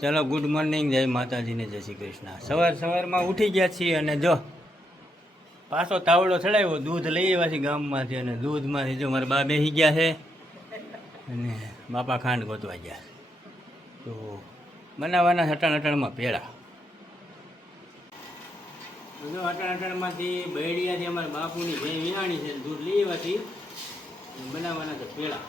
ચલો good morning, જય માતાજીને જય શ્રી કૃષ્ણ. સવારમાં ઉઠી ગયા છીએ અને જો પાછો તાવડો ચડાવ્યો, દૂધ લઈ આવ્યા છીએ ગામમાંથી અને દૂધમાંથી જો મારા બા બેસી ગયા છે અને બાપા ખાંડ ગોતવા ગયા તો બનાવવાના અટાણમાં પેડા. જો અટાણમાંથી બૈડિયાથી અમારા બાપુની જે વિહાણી છે દૂધ લઈ આવ્યા છીએ બનાવવાના છે પેડા.